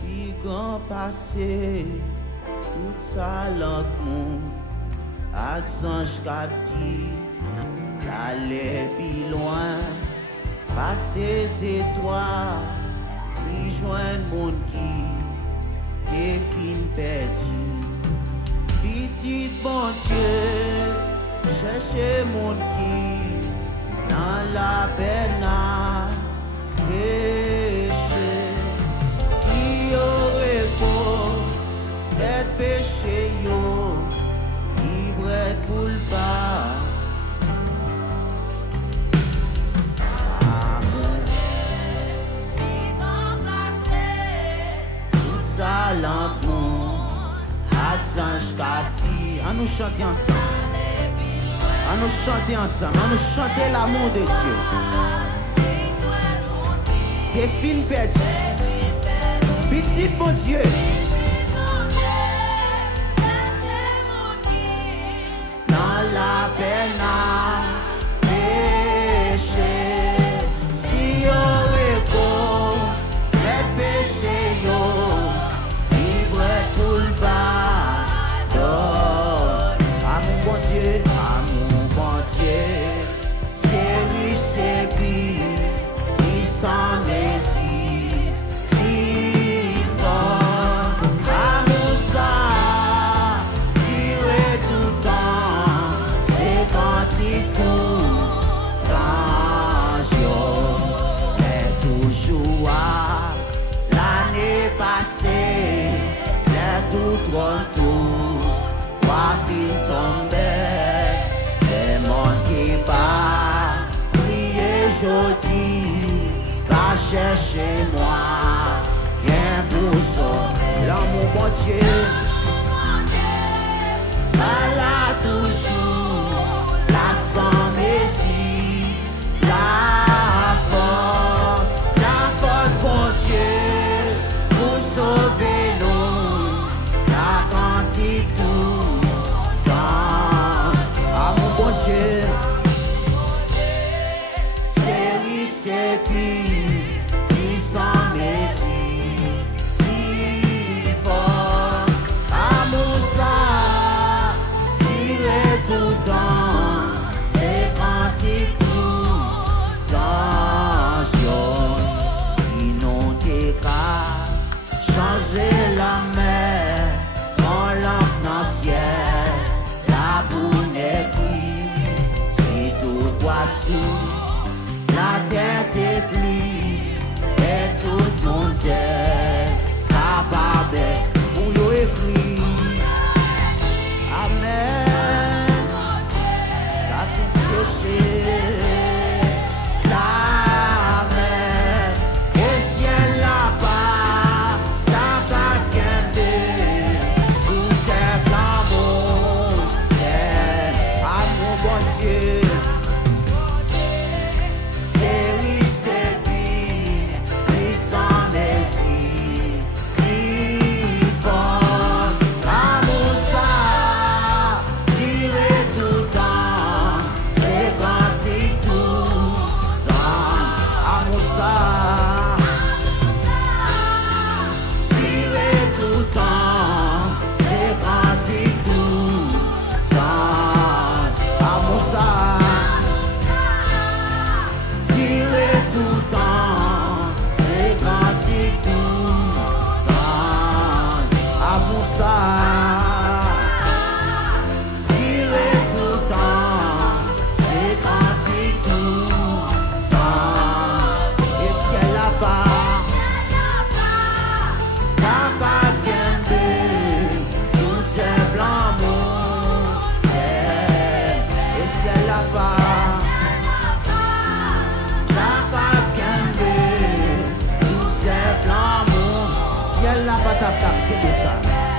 Puis grand passé, tout ça lentement, accent captif, l'aller plus loin, passer c'est toi, puis joindre mon qui, t'es fin perdu. Petit bon Dieu, cherchez mon qui, dans la peine à péché. Si y'aurait beau être péché, yo, libre pour le pas. Ça lentement, accent captif. On nous chanter ensemble. On nous chanter ensemble. On nous chanter l'amour de Dieu. T'es fin perdu. Petit bon Dieu. Dans la peine à péché. Si y'aurait beau être péché, yo. Sans messie, il faut amour ça, tirer tout le temps, c'est quand il tout change, mais toujours l'année passée, c'est tout retour, quoi fil tomber, les mondes qui pas, prier jeudi. Va chercher moi, bien pour ça, l'amour bon Dieu, là toujours, la sans messie, la force bon Dieu, pour sauver nous, la quantité tout, sans amour bon Dieu, c'est puis. Sans messie, il faut amour ça, tirer tout le temps, c'est quand il tout change, sinon t'es qu'à changer la mer, en lampe dans le ciel, la boue n'est plus, si tout doit sous, la terre t'est plie. Et tout le monde est capable pour nous écrire. Amen. La vie séchée, la mer, et ciel là-bas, ta baguette, tout c'est l'amour, amour bon Dieu.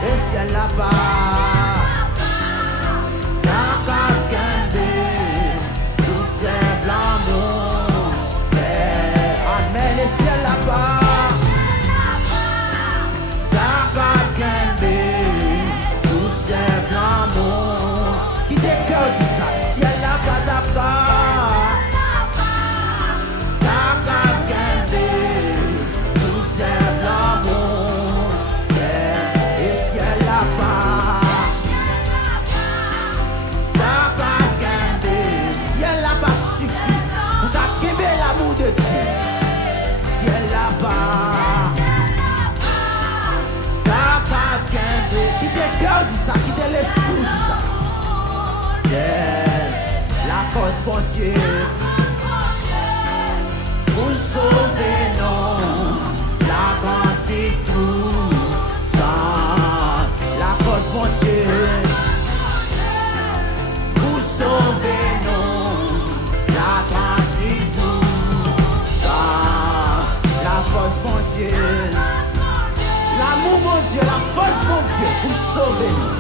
Et ciel là-bas, tout c'est l'amour, amen. Et ciel là-bas, tout c'est l'amour, qui décœur dit ça, ciel là-bas, tout c'est l'amour. bon Dieu, pour sauver nous, la cantique tout sans la force bon Dieu, pour sauver nous, la cantique tout sans la force bon Dieu, l'amour bon Dieu, la force bon Dieu, pour sauver nous.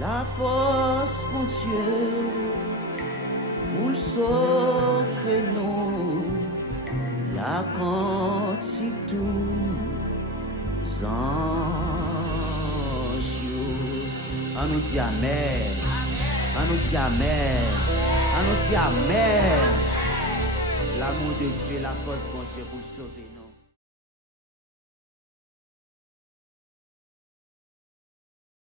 La force, mon Dieu, pour le sauver nous, la cantique tous anges. On nous dit amen, on nous dit amen, on nous dit amen. L'amour de Dieu, la force, mon Dieu, pour le sauver nous.